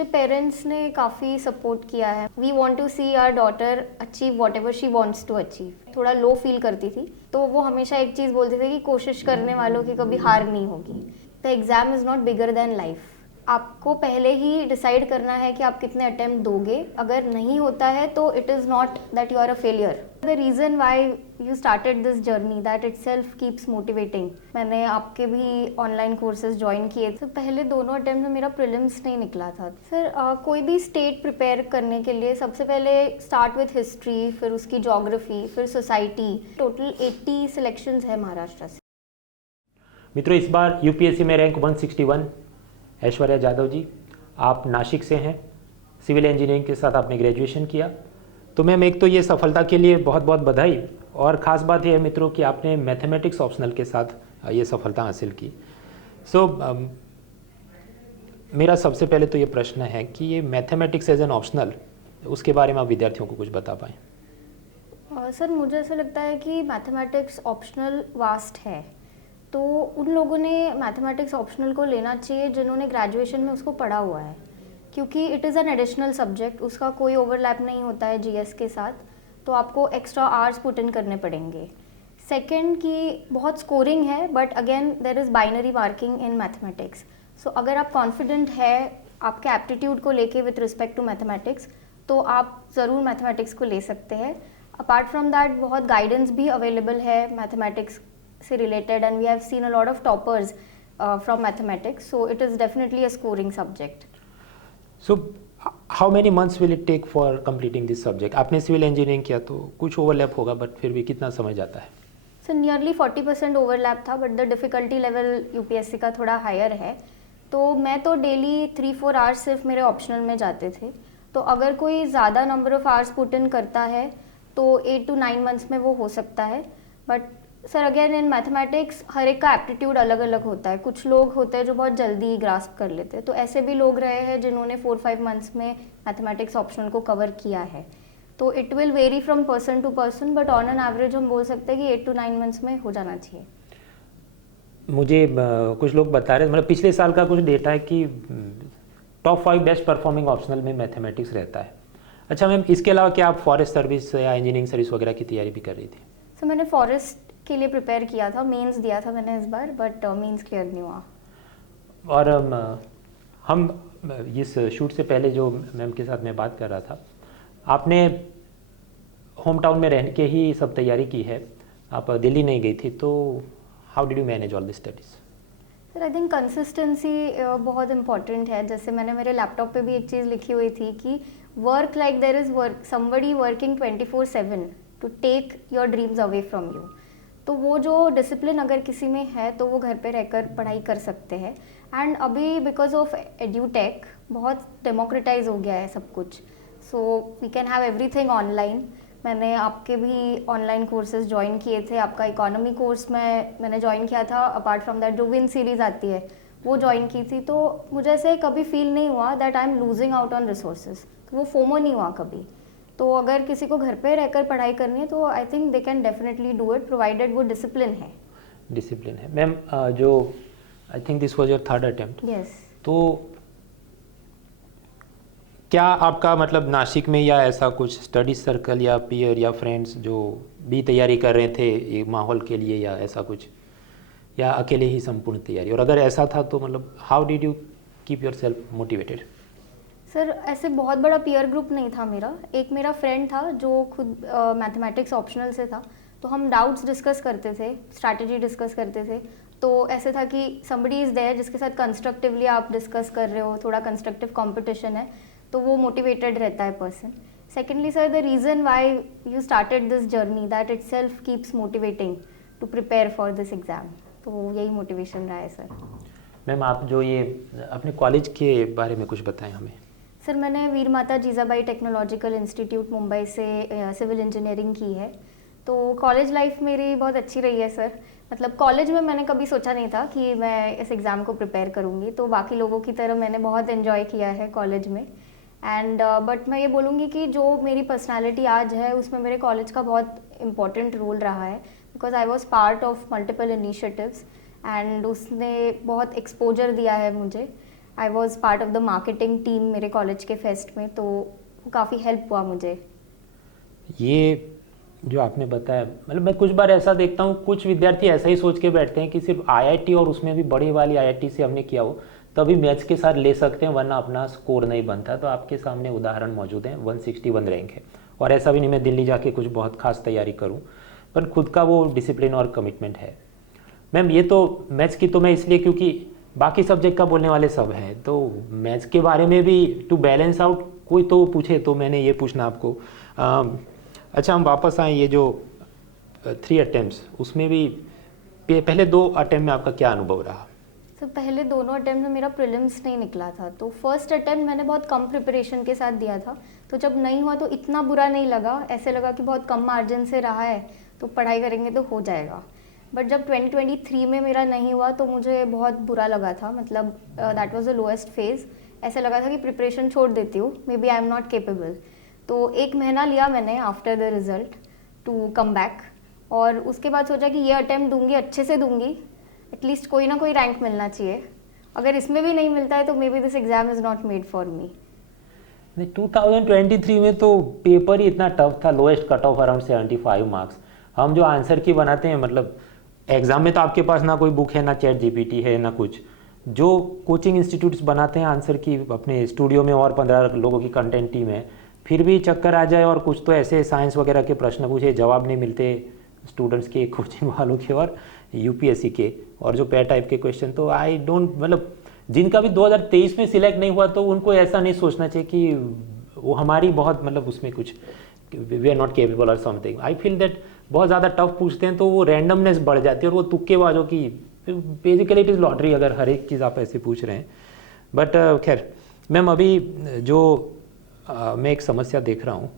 मुझे पेरेंट्स ने काफ़ी सपोर्ट किया है। We want to see our daughter achieve whatever she wants to achieve. थोड़ा लो फील करती थी तो वो हमेशा एक चीज़ बोलते थे कि कोशिश करने वालों की कभी हार नहीं होगी। The exam is not bigger than life. आपको पहले ही डिसाइड करना है कि आप कितने अटेम्प्ट दोगे। अगर नहीं होता है तो it is not that you are a failure. The reason why you started this journey that itself keeps motivating. मैंने आपके भी ऑनलाइन कोर्सेज ज्वाइन किए थे। पहले दोनों अटेम्प्ट में मेरा प्रीलिम्स नहीं निकला था। सर कोई भी स्टेट प्रिपेयर करने के लिए सबसे पहले स्टार्ट विथ हिस्ट्री, फिर उसकी जोग्राफी, फिर सोसाइटी। टोटल 80 सिलेक्शंस है महाराष्ट्र से। मित्रों, इस बार यूपीएससी में रैंक 161 ऐश्वर्या जादव जी, आप नासिक से हैं, सिविल इंजीनियरिंग के साथ आपने ग्रेजुएशन किया। तो मैम, एक तो ये सफलता के लिए बहुत बहुत बधाई, और ख़ास बात यह है मित्रों कि आपने मैथमेटिक्स ऑप्शनल के साथ ये सफलता हासिल की। मेरा सबसे पहले तो ये प्रश्न है कि ये मैथमेटिक्स एज एन ऑप्शनल, उसके बारे में आप विद्यार्थियों को कुछ बता पाएँ। सर मुझे ऐसा लगता है कि मैथमेटिक्स ऑप्शनल वास्ट है, तो उन लोगों ने मैथमेटिक्स ऑप्शनल को लेना चाहिए जिन्होंने ग्रेजुएशन में उसको पढ़ा हुआ है, क्योंकि it is an additional subject. उसका कोई ओवरलैप नहीं होता है जीएस के साथ, तो आपको एक्स्ट्रा आवर्स पुट इन करने पड़ेंगे। सेकंड कि बहुत स्कोरिंग है, but again there is binary marking in mathematics. So अगर आप कॉन्फिडेंट है आपके एप्टीट्यूड को लेके विथ रिस्पेक्ट टू मैथमेटिक्स, तो आप ज़रूर मैथमेटिक्स को ले सकते हैं। अपार्ट फ्रॉम दैट बहुत गाइडेंस भी अवेलेबल है मैथमेटिक्स से related, and we have seen a lot of toppers from mathematics, so it is definitely a scoring subject. So how many months will it take for completing this subject? आपने civil engineering किया तो कुछ overlap होगा, but फिर भी कितना समय जाता है? सर नियरली 40% ओवरलैप था, but the difficulty level UPSC का थोड़ा हायर है। तो मैं तो डेली 3-4 आवर्स सिर्फ मेरे ऑप्शनल में जाते थे। तो अगर कोई ज़्यादा number of hours put in करता है तो 8 to 9 मंथ्स में वो हो सकता है। But sir again in mathematics हर एक का एप्टीट्यूड अलग अलग होता है। कुछ लोग होते हैं जो बहुत जल्दी ग्रास्प कर लेते हैं, तो ऐसे भी लोग रहे हैं जिन्होंने 4-5 मंथ्स में मैथमेटिक्स ऑप्शनल को कवर किया है। तो it will vary from person to person, but on an average हम बोल सकते हैं कि 8 to 9 मंथ्स में हो जाना चाहिए। मुझे कुछ लोग बता रहे, मतलब पिछले साल का कुछ डेटा है कि टॉप 5 बेस्ट परफॉर्मिंग ऑप्शनल में मैथमेटिक्स रहता है। अच्छा मैम, इसके अलावा क्या आप फॉरेस्ट सर्विस या इंजीनियरिंग सर्विस वगैरह की तैयारी भी कर रही थी? सर मैंने फॉरेस्ट के लिए प्रिपेयर किया था, मेंस दिया था मैंने इस बार, बट मेंस क्लियर नहीं हुआ। और हम इस शूट से पहले जो मैम के साथ मैं बात कर रहा था, आपने होम टाउन में रह के ही सब तैयारी की है, आप दिल्ली नहीं गई थी, तो how did you manage all this studies? Sir I think consistency बहुत इंपॉर्टेंट है। जैसे मैंने मेरे लैपटॉप पे भी एक चीज़ लिखी हुई थी कि work like there is work somebody working 24/7 to take your dreams away from you. तो वो जो डिसिप्लिन अगर किसी में है तो वो घर पे रहकर पढ़ाई कर सकते हैं। एंड अभी बिकॉज ऑफ एड्यूटेक बहुत डेमोक्रेटाइज हो गया है सब कुछ, so we can have everything online. मैंने आपके भी ऑनलाइन कोर्सेज ज्वाइन किए थे। आपका इकोनॉमी कोर्स मैंने ज्वाइन किया था। अपार्ट फ्रॉम दैट जो विन सीरीज़ आती है वो ज्वाइन की थी। तो मुझे ऐसे कभी फील नहीं हुआ that I am losing out on resources, तो वो फोमो नहीं हुआ कभी। तो अगर किसी को घर पे रहकर पढ़ाई करनी है तो I think they can definitely do it, provided वो डिसिप्लिन है। डिसिप्लिन है। मैम जो I think this was your third attempt, yes. तो क्या आपका मतलब नासिक में या ऐसा कुछ स्टडी सर्कल या पीयर या फ्रेंड्स जो भी तैयारी कर रहे थे ये माहौल के लिए, या ऐसा कुछ, या अकेले ही संपूर्ण तैयारी? और अगर ऐसा था तो मतलब how did you keep your self motivated? Sir ऐसे बहुत बड़ा पीयर ग्रुप नहीं था मेरा। एक मेरा फ्रेंड था जो खुद मैथमेटिक्स ऑप्शनल से था, तो हम डाउट्स डिस्कस करते थे, स्ट्रैटेजी डिस्कस करते थे। तो ऐसे था कि समबडी इज़ देयर जिसके साथ कंस्ट्रक्टिवली आप डिस्कस कर रहे हो, थोड़ा कंस्ट्रक्टिव कंपटीशन है, तो वो मोटिवेटेड रहता है person. Secondly sir the reason why you started this journey that itself keeps motivating to prepare for this exam, तो यही मोटिवेशन रहा है सर। मैम आप जो ये अपने कॉलेज के बारे में कुछ बताएं हमें। सर मैंने वीर माता जीजाबाई टेक्नोलॉजिकल इंस्टीट्यूट मुंबई से सिविल इंजीनियरिंग की है। तो कॉलेज लाइफ मेरी बहुत अच्छी रही है सर। मतलब कॉलेज में मैंने कभी सोचा नहीं था कि मैं इस एग्ज़ाम को प्रिपेयर करूँगी, तो बाकी लोगों की तरह मैंने बहुत एंजॉय किया है कॉलेज में। एंड बट मैं ये बोलूँगी कि जो मेरी पर्सनालिटी आज है उसमें मेरे कॉलेज का बहुत इम्पॉर्टेंट रोल रहा है, because I was part of multiple initiatives and उसने बहुत एक्सपोजर दिया है मुझे। I was part of the marketing team मेरे कॉलेज के फेस्ट में, तो काफ़ी हेल्प हुआ मुझे। ये जो आपने बताया, मतलब मैं कुछ बार ऐसा देखता हूँ कुछ विद्यार्थी ऐसा ही सोच के बैठते हैं कि सिर्फ आईआईटी और उसमें भी बड़ी वाली आईआईटी से हमने किया हो तभी मैथ्स के साथ ले सकते हैं, वरना अपना स्कोर नहीं बनता। तो आपके सामने उदाहरण मौजूद हैं, 161 रैंक है। और ऐसा भी नहीं मैं दिल्ली जाके कुछ बहुत खास तैयारी करूँ, पर खुद का वो डिसिप्लिन और कमिटमेंट है। मैम ये तो मैथ्स की तो मैं इसलिए क्योंकि बाकी सब्जेक्ट का बोलने वाले सब हैं, तो मैथ्स के बारे में भी टू बैलेंस आउट कोई तो पूछे तो मैंने ये पूछना आपको। अच्छा हम वापस आए, ये जो 3 अटेम्प्ट्स उसमें भी पहले 2 अटेम्प्ट में आपका क्या अनुभव रहा? तो पहले दोनों अटेम्प्ट में मेरा प्रीलिम्स नहीं निकला था, तो फर्स्ट अटेम्प्ट मैंने बहुत कम प्रिपरेशन के साथ दिया था, तो जब नहीं हुआ तो इतना बुरा नहीं लगा, ऐसे लगा कि बहुत कम मार्जिन से रहा है तो पढ़ाई करेंगे तो हो जाएगा। बट जब 2023 में मेरा नहीं हुआ तो मुझे बहुत बुरा लगा था, मतलब that was the lowest phase. ऐसा लगा था कि प्रिपरेशन छोड़ देती हूँ, maybe I am not capable. तो 1 महीना लिया मैंने after the result to come back, और उसके बाद सोचा कि ये अटेम्प्ट दूंगी, अच्छे से दूंगी, एटलीस्ट कोई ना कोई रैंक मिलना चाहिए। अगर इसमें भी नहीं मिलता है तो may be this exam is not made for me. 2023 में तो पेपर ही इतना टफ था, lowest cut off around 75 marks. हम जो आंसर की बनाते हैं, मतलब एग्जाम में तो आपके पास ना कोई बुक है, ना चैट जीपीटी है, ना कुछ। जो कोचिंग इंस्टीट्यूट्स बनाते हैं आंसर की अपने स्टूडियो में और 15 लोगों की कंटेंट टीम है, फिर भी चक्कर आ जाए और कुछ तो ऐसे साइंस वगैरह के प्रश्न पूछे, जवाब नहीं मिलते स्टूडेंट्स के, कोचिंग वालों के और यूपीएससी के, और जो पेयर टाइप के क्वेश्चन, तो आई डोंट, मतलब जिनका भी 2023 में सिलेक्ट नहीं हुआ तो उनको ऐसा नहीं सोचना चाहिए कि वो हमारी बहुत, मतलब उसमें कुछ वी आर नॉट केपेबल और समथिंग। आई फील दैट बहुत ज़्यादा टफ पूछते हैं तो वो रैंडमनेस बढ़ जाती है और वो तुक्केबाजों की, बेसिकली इट इज़ लॉटरी अगर हर एक चीज़ आप ऐसे पूछ रहे हैं। बट खैर मैम, अभी जो मैं एक समस्या देख रहा हूँ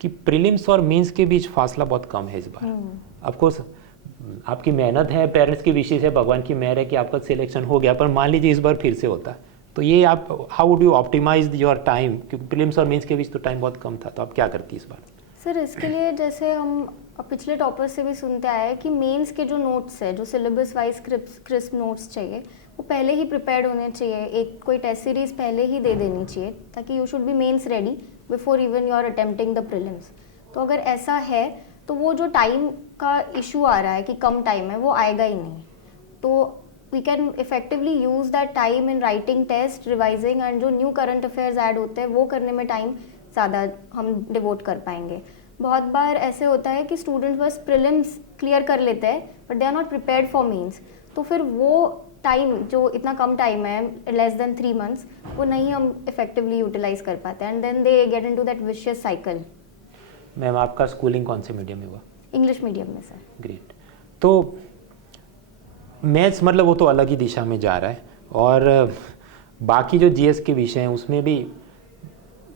कि प्रीलिम्स और मेंस के बीच फासला बहुत कम है इस बार। ऑफकोर्स आपकी मेहनत है, पेरेंट्स की विशेष है, भगवान की मेहर है कि आपका सिलेक्शन हो गया, पर मान लीजिए इस बार फिर से होता है तो ये आप how would you optimise your time, क्योंकि प्रीलिम्स और मेंस के बीच तो टाइम बहुत कम था, तो आप क्या करती इस बार? सर इसके लिए जैसे हम पिछले टॉपर्स से भी सुनते आए हैं कि मेंस के जो नोट्स है, जो सिलेबस वाइज क्रिस्प नोट्स चाहिए, वो पहले ही प्रिपेयर्ड होने चाहिए। एक कोई टेस्ट सीरीज पहले ही दे देनी चाहिए ताकि you should be mains ready before even you are attempting the prelims. तो अगर ऐसा है तो वो जो टाइम का इशू आ रहा है कि कम टाइम है, वो आएगा ही नहीं। तो we can effectively use that time in writing test, revising, and जो न्यू करंट अफेयर्स ऐड होते हैं वो करने में टाइम ज़्यादा हम डिवोट कर पाएंगे। बहुत बार ऐसे होता है कि स्टूडेंट्स बस प्रीलिम्स क्लियर कर लेते हैं but they are not prepared for mains, तो फिर वो टाइम जो इतना कम टाइम है, लेस देन 3 months, वो नहीं हम इफेक्टिवली यूटिलाइज कर पाते हैं, and then they get into that vicious cycle. Ma'am आपका स्कूलिंग कौन से मीडियम में हुआ? इंग्लिश मीडियम में सर। ग्रेट। तो मैथ्स मतलब वो तो अलग ही दिशा में जा रहा है, और बाकी जो जीएस के विषय हैं उसमें भी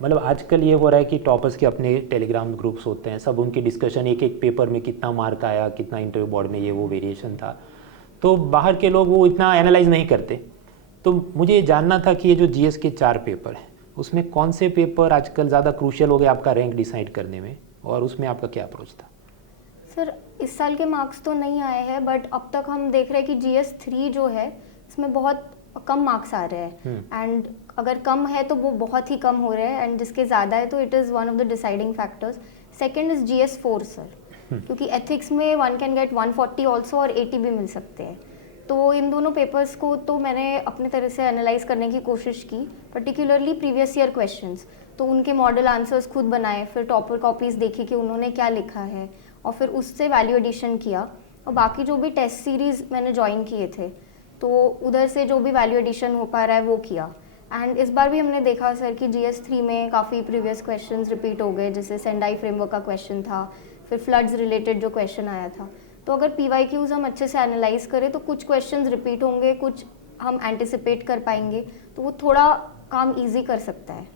मतलब आजकल ये हो रहा है कि टॉपर्स के अपने टेलीग्राम ग्रुप्स होते हैं, सब उनकी डिस्कशन, एक एक पेपर में कितना मार्क आया, कितना इंटरव्यू बोर्ड में ये वो वेरिएशन था, तो बाहर के लोग वो इतना एनालाइज नहीं करते। तो मुझे ये जानना था कि ये जो जीएस के 4 पेपर हैं उसमें कौन से पेपर आजकल ज़्यादा क्रूशियल हो गए आपका रैंक डिसाइड करने में, और उसमें आपका क्या अप्रोच था? सर इस साल के मार्क्स तो नहीं आए हैं, बट अब तक हम देख रहे हैं कि GS 3 जो है इसमें बहुत कम मार्क्स आ रहे हैं, एंड अगर कम है तो वो बहुत ही कम हो रहे हैं, एंड जिसके ज़्यादा है तो it is one of the deciding factors. Second is GS 4 sir, क्योंकि एथिक्स में 1 कैन गेट 140 ऑल्सो और 80 भी मिल सकते हैं। तो इन दोनों पेपर्स को तो मैंने अपने तरह से एनालाइज करने की कोशिश की, पर्टिकुलरली प्रीवियस ईयर क्वेश्चंस, तो उनके मॉडल आंसर्स खुद बनाए, फिर टॉपर कॉपीज़ देखी कि उन्होंने क्या लिखा है, और फिर उससे वैल्यू एडिशन किया। और बाकी जो भी टेस्ट सीरीज़ मैंने ज्वाइन किए थे तो उधर से जो भी वैल्यू एडिशन हो पा रहा है वो किया। एंड इस बार भी हमने देखा सर कि GS 3 में काफ़ी प्रीवियस क्वेश्चंस रिपीट हो गए, जैसे सेंडाई फ्रेमवर्क का क्वेश्चन था, फिर फ्लड्स रिलेटेड जो क्वेश्चन आया था। तो अगर PYQs हम अच्छे से एनालाइज करें तो कुछ क्वेश्चंस रिपीट होंगे, कुछ हम एंटिसिपेट कर पाएंगे, तो वो थोड़ा काम ईजी कर सकता है।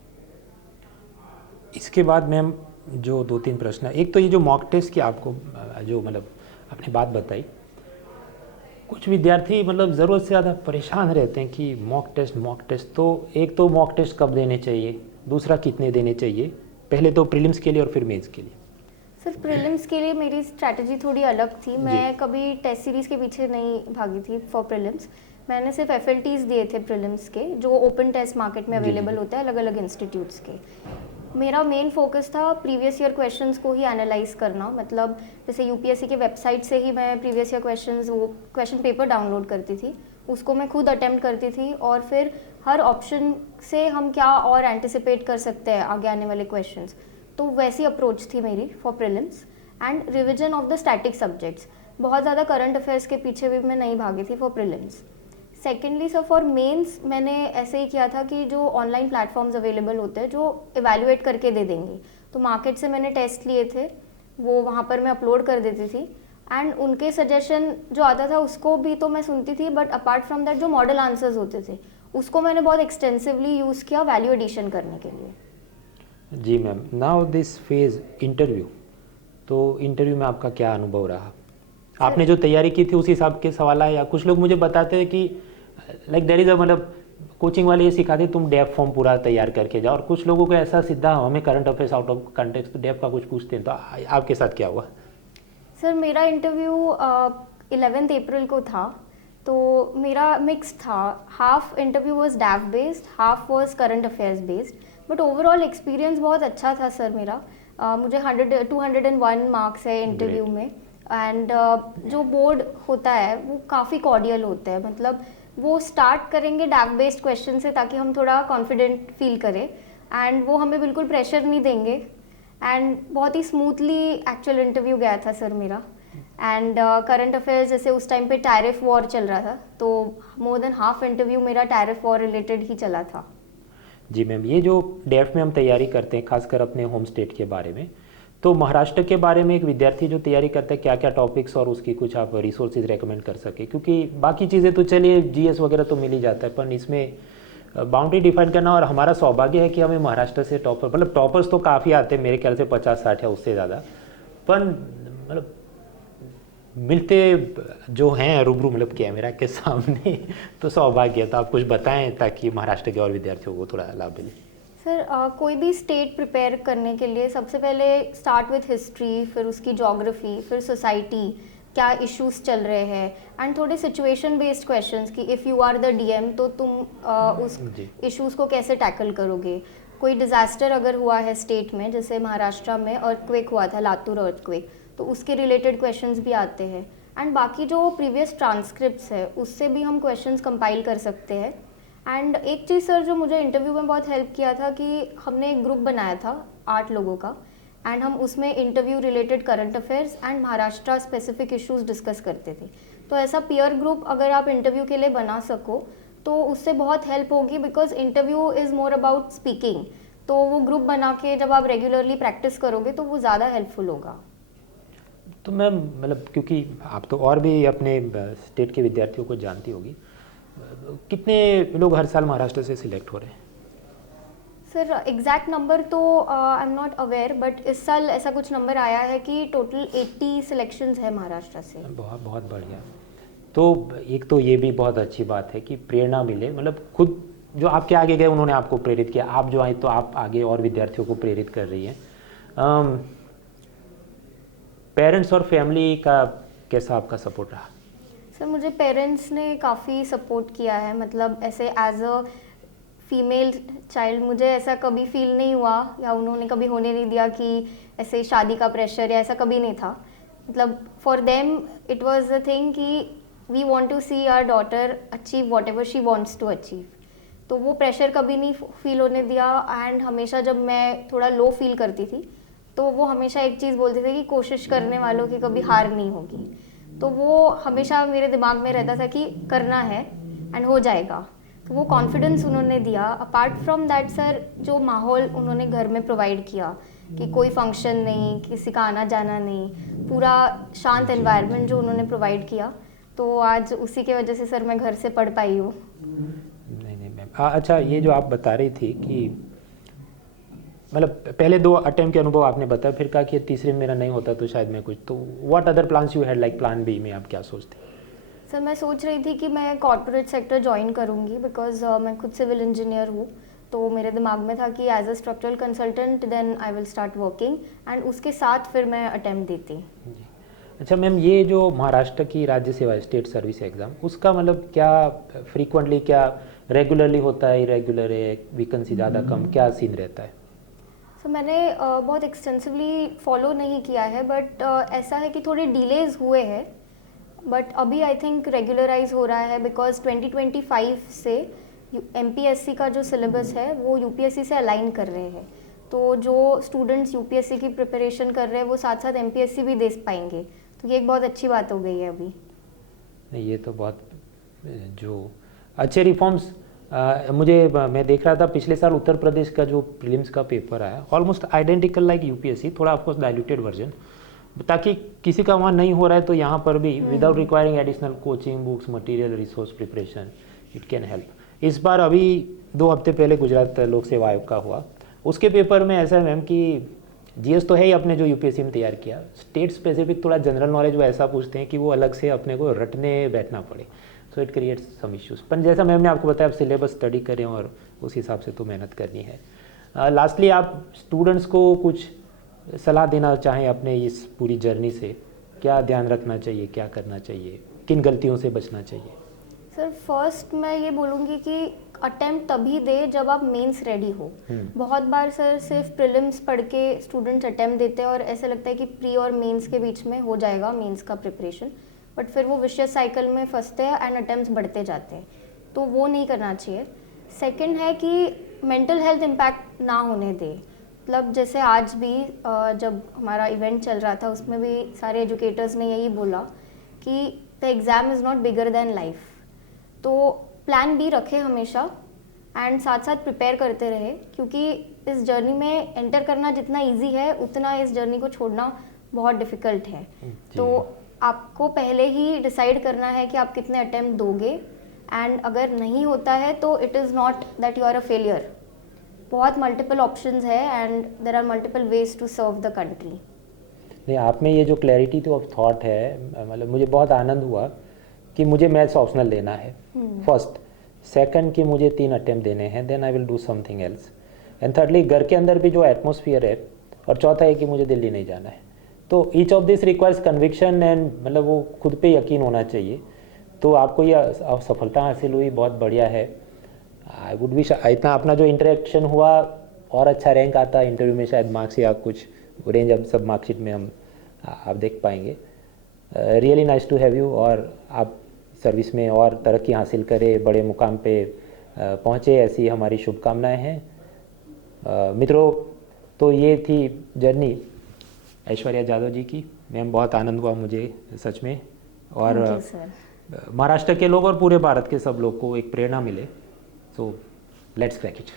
इसके बाद मैम जो 2-3 प्रश्न, एक तो ये जो मॉक टेस्ट की आपको जो मतलब आपने बात बताई, कुछ विद्यार्थी मतलब ज़रूरत से ज़्यादा परेशान रहते हैं कि मॉक टेस्ट, तो एक तो मॉक टेस्ट कब देने चाहिए, दूसरा कितने देने चाहिए, पहले तो प्रीलिम्स के लिए और फिर मेंस के लिए? सर प्रीलिम्स के लिए मेरी स्ट्रैटेजी थोड़ी अलग थी, मैं कभी टेस्ट सीरीज़ के पीछे नहीं भागी थी फॉर प्रीलिम्स। मैंने सिर्फ FLTs दिए थे प्रीलिम्स के, जो ओपन टेस्ट मार्केट में जी, जी। अवेलेबल होता है अलग अलग इंस्टीट्यूट्स के। मेरा मेन फोकस था प्रीवियस ईयर क्वेश्चंस को ही एनालाइज करना, मतलब जैसे यूपीएससी की वेबसाइट से ही मैं प्रीवियस ईयर क्वेश्चंस, वो क्वेश्चन पेपर डाउनलोड करती थी, उसको मैं खुद अटेम्प्ट करती थी, और फिर हर ऑप्शन से हम क्या और एंटिसिपेट कर सकते हैं आगे आने वाले क्वेश्चंस, तो वैसी अप्रोच थी मेरी for prelims. And revision of the static subjects, बहुत ज़्यादा करंट अफेयर्स के पीछे भी मैं नहीं भागी थी for prelims. Secondly sir, for mains मैंने ऐसे ही किया था कि जो ऑनलाइन प्लेटफॉर्म्स अवेलेबल होते हैं जो इवैल्यूएट करके दे देंगे, तो मार्केट से मैंने टेस्ट लिए थे, वो वहाँ पर मैं अपलोड कर देती थी, एंड उनके सजेशन जो आता था उसको भी तो मैं सुनती थी, बट अपार्ट फ्रॉम दैट जो मॉडल आंसर्स होते थे उसको मैंने बहुत एक्सटेंसिवली यूज़ किया वैल्यू एडिशन करने के लिए। जी ma'am, now this phase interview, तो इंटरव्यू में आपका क्या अनुभव रहा? आपने जो तैयारी की थी उस हिसाब के सवाल आए, या कुछ लोग मुझे बताते हैं कि लाइक देयर इज अ, मतलब कोचिंग वाले ये सिखाते तुम डेफ फॉर्म पूरा तैयार करके जाओ, और कुछ लोगों को ऐसा सीधा हमें current affairs out of context तो डेफ का कुछ पूछते हैं, तो आपके साथ क्या हुआ? सर मेरा इंटरव्यू 11 अप्रैल को था, तो मेरा मिक्स था, half interview was डैफ based, half was current affairs based, but overall experience बहुत अच्छा था सर मेरा। मुझे 201 मार्क्स है इंटरव्यू Great. में, एंड जो बोर्ड होता है वो काफ़ी कॉर्डियल होता है, मतलब वो स्टार्ट करेंगे डैफ बेस्ड क्वेश्चन से ताकि हम थोड़ा कॉन्फिडेंट फील करें, एंड वो हमें बिल्कुल प्रेशर नहीं देंगे, एंड बहुत ही स्मूथली एक्चुअल इंटरव्यू गया था सर मेरा। एंड करंट अफेयर्स, जैसे उस टाइम पे टैरिफ वॉर चल रहा था, तो मोर देन हाफ इंटरव्यू मेरा टैरिफ वॉर रिलेटेड ही चला था। जी मैम, ये जो डेफ में हम तैयारी करते हैं खासकर अपने होम स्टेट के बारे में, तो महाराष्ट्र के बारे में एक विद्यार्थी जो तैयारी करता है क्या क्या टॉपिक्स और उसकी कुछ आप रिसोर्सेज रेकमेंड कर सके? क्योंकि बाकी चीज़ें तो चलिए जीएस वगैरह तो मिल ही जाता है, पर इसमें बाउंड्री डिफाइन करना, और हमारा सौभाग्य है कि हमें महाराष्ट्र से टॉपर, मतलब टॉपर्स तो काफ़ी आते हैं मेरे ख्याल से 50-60 या उससे ज़्यादा, पर मतलब मिलते जो हैं रूबरू, मतलब कैमरा के सामने, तो सौभाग्य है। तो आप कुछ बताएं ताकि महाराष्ट्र के और विद्यार्थियों को थोड़ा लाभ मिले। सर कोई भी स्टेट प्रिपेयर करने के लिए सबसे पहले स्टार्ट विथ हिस्ट्री, फिर उसकी जोग्राफी, फिर सोसाइटी, क्या इश्यूज चल रहे हैं, एंड थोड़े सिचुएशन बेस्ड क्वेश्चंस कि if you are the DM तो तुम उस जी। इश्यूज को कैसे टैकल करोगे। कोई डिज़ास्टर अगर हुआ है स्टेट में, जैसे महाराष्ट्र में अर्थक्वेक हुआ था, लातूर अर्थक्वेक, तो उसके रिलेटेड क्वेश्चंस भी आते हैं, एंड बाकी जो प्रीवियस ट्रांसक्रिप्ट्स है उससे भी हम क्वेश्चंस कंपाइल कर सकते हैं। एंड एक चीज़ सर जो मुझे इंटरव्यू में बहुत हेल्प किया था कि हमने एक ग्रुप बनाया था 8 लोगों का, एंड हम उसमें interview related current affairs and Maharashtra specific issues discuss करते थे। तो ऐसा पीयर ग्रुप अगर आप इंटरव्यू के लिए बना सको तो उससे बहुत हेल्प होगी, because interview is more about speaking, तो वो ग्रुप बना के जब आप रेगुलरली प्रैक्टिस करोगे तो वो ज़्यादा हेल्पफुल होगा। तो मैम, मतलब क्योंकि आप तो और भी अपने स्टेट के विद्यार्थियों को जानती होगी, कितने लोग हर साल महाराष्ट्र से सिलेक्ट हो रहे हैं? सर एग्जैक्ट नंबर तो आई एम नॉट अवेयर, बट इस साल ऐसा कुछ नंबर आया है कि टोटल 80 सिलेक्शंस है महाराष्ट्र से। बहुत बहुत बढ़िया। तो एक तो ये भी बहुत अच्छी बात है कि प्रेरणा मिले, मतलब खुद जो आपके आगे गए उन्होंने आपको प्रेरित किया, आप जो आए तो आप आगे और विद्यार्थियों को प्रेरित कर रही हैं। पेरेंट्स और फैमिली का कैसा आपका सपोर्ट रहा? सर मुझे पेरेंट्स ने काफ़ी सपोर्ट किया है, मतलब ऐसे एज अ फीमेल चाइल्ड मुझे ऐसा कभी फील नहीं हुआ, या उन्होंने कभी होने नहीं दिया कि ऐसे शादी का प्रेशर या ऐसा कभी नहीं था। मतलब for them it was a thing कि we want to see our daughter achieve whatever she wants to achieve, तो वो प्रेशर कभी नहीं फील होने दिया। एंड हमेशा जब मैं थोड़ा लो फील करती थी तो वो हमेशा एक चीज़ बोलते थे कि कोशिश करने वालों की कभी हार नहीं होगी, तो वो हमेशा मेरे दिमाग में रहता था कि करना है एंड हो जाएगा, तो वो कॉन्फिडेंस उन्होंने दिया। अपार्ट फ्रॉम दैट सर, जो माहौल उन्होंने घर में प्रोवाइड किया कि कोई फंक्शन नहीं, किसी का आना जाना नहीं, पूरा शांत एनवायरनमेंट जो उन्होंने प्रोवाइड किया, तो आज उसी के वजह से सर मैं घर से पढ़ पाई हूँ। नहीं नहीं मैम, अच्छा ये जो आप बता रही थी कि मतलब पहले 2 अटेम्प्ट के अनुभव आपने बताया, फिर कहा कि तीसरे में मेरा नहीं होता तो शायद मैं कुछ, तो what other plans you had, like plan B में आप क्या सोचते? सर मैं सोच रही थी कि मैं कॉर्पोरेट सेक्टर ज्वाइन करूँगी, बिकॉज मैं खुद सिविल इंजीनियर हूँ, तो मेरे दिमाग में था कि as a structural consultant then I will start working, and उसके साथ फिर मैं अटेम्प्ट देती। अच्छा मैम, ये जो महाराष्ट्र की राज्य सेवा स्टेट सर्विस एग्ज़ाम, उसका मतलब क्या फ्रीक्वेंटली, क्या रेगुलरली होता है, इरेगुलर है, वैकेंसी ज़्यादा कम, क्या सीन रहता है? सो मैंने बहुत एक्सटेंसिवली फॉलो नहीं किया है, बट ऐसा है कि थोड़े डिलेज हुए हैं, बट अभी आई थिंक रेगुलराइज हो रहा है बिकॉज 2025 से एमपीएससी का जो सिलेबस है वो यूपीएससी से अलाइन कर रहे हैं। तो जो स्टूडेंट्स यूपीएससी की प्रिपरेशन कर रहे हैं वो साथ साथ एमपीएससी भी दे पाएंगे, तो ये एक बहुत अच्छी बात हो गई है अभी। नहीं, ये तो बहुत जो अच्छे रिफॉर्म्स मैं देख रहा था पिछले साल उत्तर प्रदेश का जो प्रीलिम्स का पेपर आया, ऑलमोस्ट आइडेंटिकल लाइक यूपीएससी, थोड़ा आपको डाइल्यूटेड वर्जन, ताकि किसी का वहाँ नहीं हो रहा है तो यहाँ पर भी without requiring additional coaching, books, material, resource preparation, it can help. इस बार अभी 2 हफ्ते पहले गुजरात लोक सेवा आयोग का हुआ, उसके पेपर में ऐसा है मैम कि जीएस तो है ही अपने जो यूपीएससी में तैयार किया, स्टेट स्पेसिफिक थोड़ा जनरल नॉलेज वो ऐसा पूछते हैं कि वो अलग से अपने को रटने बैठना पड़े, so it creates some issues. पर जैसा मैम ने आपको बताया, आप सिलेबस स्टडी करें और उस हिसाब से तो मेहनत करनी है। लास्टली आप स्टूडेंट्स को कुछ सलाह देना चाहें अपने इस पूरी जर्नी से, क्या ध्यान रखना चाहिए, क्या करना चाहिए, किन गलतियों से बचना चाहिए? सर फर्स्ट मैं ये बोलूँगी कि अटेम्प्ट तभी दे जब आप मेंस रेडी हो। बहुत बार सर सिर्फ प्रीलिम्स पढ़ के स्टूडेंट्स अटेम्प्ट देते हैं और ऐसा लगता है कि प्री और मेंस के बीच में हो जाएगा मेंस का प्रिपरेशन, बट फिर वो विशियस साइकिल में फंसते हैं एंड अटेम्प्ट्स बढ़ते जाते हैं, तो वो नहीं करना चाहिए। सेकंड है कि मेंटल हेल्थ इम्पैक्ट ना होने दे। मतलब जैसे आज भी जब हमारा इवेंट चल रहा था उसमें भी सारे एजुकेटर्स ने यही बोला कि the exam is not bigger than life. तो प्लान बी रखे हमेशा एंड साथ साथ प्रिपेयर करते रहे, क्योंकि इस जर्नी में एंटर करना जितना इजी है उतना इस जर्नी को छोड़ना बहुत डिफ़िकल्ट है। तो आपको पहले ही डिसाइड करना है कि आप कितने अटेम्प्ट दोगे, एंड अगर नहीं होता है तो it is not that you are a failure. बहुत मल्टीपल ऑप्शंस है and there are multiple ways to serve the country. नहीं, आप में ये जो क्लैरिटी तो ऑफ थॉट है, मतलब मुझे बहुत आनंद हुआ कि मुझे मैथ्स ऑप्शनल लेना है फर्स्ट, सेकंड कि मुझे 3 अटेम्प्ट देने हैं, then I will do something else, and thirdly घर के अंदर भी जो एटमॉस्फेयर है, और चौथा है कि मुझे दिल्ली नहीं जाना है। तो each of this requires conviction and मतलब वो खुद पे यकीन होना चाहिए। तो आपको ये सफलता हासिल हुई, बहुत बढ़िया है। आई वुड विश इतना अपना जो इंटरेक्शन हुआ और अच्छा रैंक आता इंटरव्यू में, शायद मार्क्स या कुछ रेंज अब सब मार्कशीट में हम आप देख पाएंगे। Really nice to have you, और आप सर्विस में और तरक्की हासिल करें, बड़े मुकाम पे पहुँचे, ऐसी हमारी शुभकामनाएं हैं। मित्रों, तो ये थी जर्नी ऐश्वर्या जादव जी की। मैम, बहुत आनंद हुआ मुझे सच में, और महाराष्ट्र के लोग और पूरे भारत के सब लोग को एक प्रेरणा मिले। So let's crack it.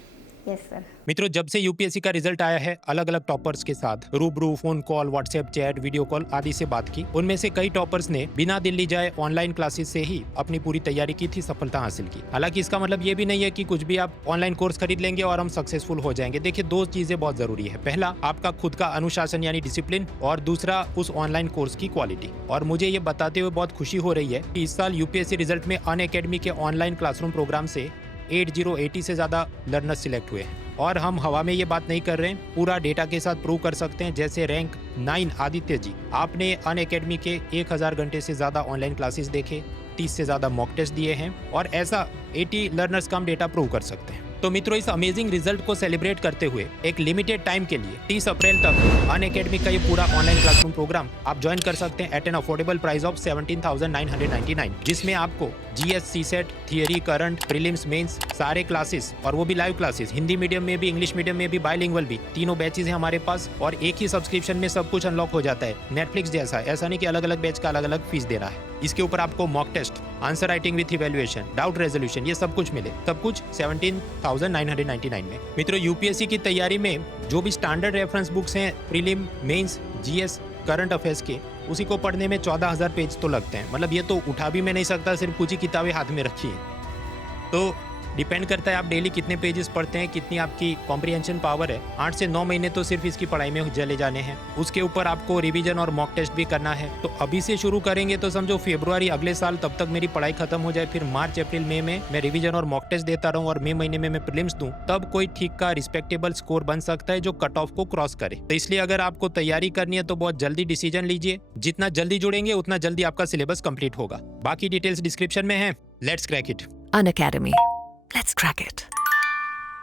Yes sir. मित्रों, जब से यूपीएससी का रिजल्ट आया है, अलग अलग टॉपर्स के साथ रूबरू, phone call, WhatsApp chat, video call आदि से बात की। उनमें से कई टॉपर्स ने बिना दिल्ली जाए ऑनलाइन क्लासेस से ही अपनी पूरी तैयारी की थी, सफलता हासिल की। हालांकि इसका मतलब ये भी नहीं है कि कुछ भी आप ऑनलाइन कोर्स खरीद लेंगे और हम सक्सेसफुल हो जाएंगे। देखिए, 2 चीजें बहुत जरूरी है। पहला, आपका खुद का अनुशासन यानी डिसिप्लिन, और दूसरा उस ऑनलाइन कोर्स की क्वालिटी। और मुझे ये बताते हुए बहुत खुशी हो रही है कि इस साल यूपीएससी रिजल्ट में अनअकैडमी के ऑनलाइन क्लासरूम प्रोग्राम से 8080 से ज्यादा लर्नर्स सिलेक्ट हुए हैं। और हम हवा में ये बात नहीं कर रहे हैं, पूरा डेटा के साथ प्रूव कर सकते हैं। जैसे रैंक 9 आदित्य जी, आपने अनअकैडमी के 1000 घंटे से ज्यादा ऑनलाइन क्लासेस देखे, 30 से ज्यादा मॉक टेस्ट दिए हैं, और ऐसा 80 लर्नर्स का हम डेटा प्रूव कर सकते हैं। तो मित्रों, इस अमेजिंग रिजल्ट को सेलिब्रेट करते हुए एक लिमिटेड टाइम के लिए 30 अप्रैल तक अनअकैडमी का ये पूरा ऑनलाइन क्लासरूम प्रोग्राम आप ज्वाइन कर सकते हैं at an affordable price of 17,999, जिसमें आपको GS, CSAT, theory, current, prelims, mains सारे क्लासेस, और वो भी लाइव क्लासेस, हिंदी मीडियम में भी, इंग्लिश मीडियम में भी, बाइलिंगुअल भी, तीनों बैचेस हैं हमारे पास। और एक ही सब्सक्रिप्शन में सब कुछ अनलॉक हो जाता है, नेटफ्लिक्स जैसा। ऐसा नहीं कि अलग अलग बैच का अलग अलग फीस देना है। इसके ऊपर आपको mock test, answer writing with evaluation, doubt resolution, ये सब कुछ मिले, सब कुछ 17,999 में। मित्रों, यूपीएससी की तैयारी में जो भी स्टैंडर्ड रेफरेंस बुक्स हैं prelim, mains, GS, current affairs के, उसी को पढ़ने में 14,000 पेज तो लगते हैं। मतलब ये तो उठा भी मैं नहीं सकता, सिर्फ कुछ ही किताबें हाथ में रखी है। तो डिपेंड करता है आप डेली कितने पेजेस पढ़ते हैं, कितनी आपकी कॉम्प्रिहेंशन पावर है। 8 से 9 महीने तो सिर्फ इसकी पढ़ाई में चले जाने हैं। उसके ऊपर आपको रिवीजन और मॉक टेस्ट भी करना है। तो अभी से शुरू करेंगे तो समझो फरवरी अगले साल, तब तक मेरी पढ़ाई खत्म हो जाए। फिर मार्च अप्रैल मई में मैं रिवीजन और मॉक टेस्ट देता रहूं और मई महीने में मैं प्रीलिम्स दूं, तब कोई ठीक का रिस्पेक्टेबल स्कोर बन सकता है जो कट ऑफ को क्रॉस करे। तो इसलिए अगर आपको तैयारी करनी है तो बहुत जल्दी डिसीजन लीजिए। जितना जल्दी जुड़ेंगे उतना जल्दी आपका सिलेबस कंप्लीट होगा। बाकी डिटेल्स डिस्क्रिप्शन में है। Let's crack it. An Academy. Let's crack it.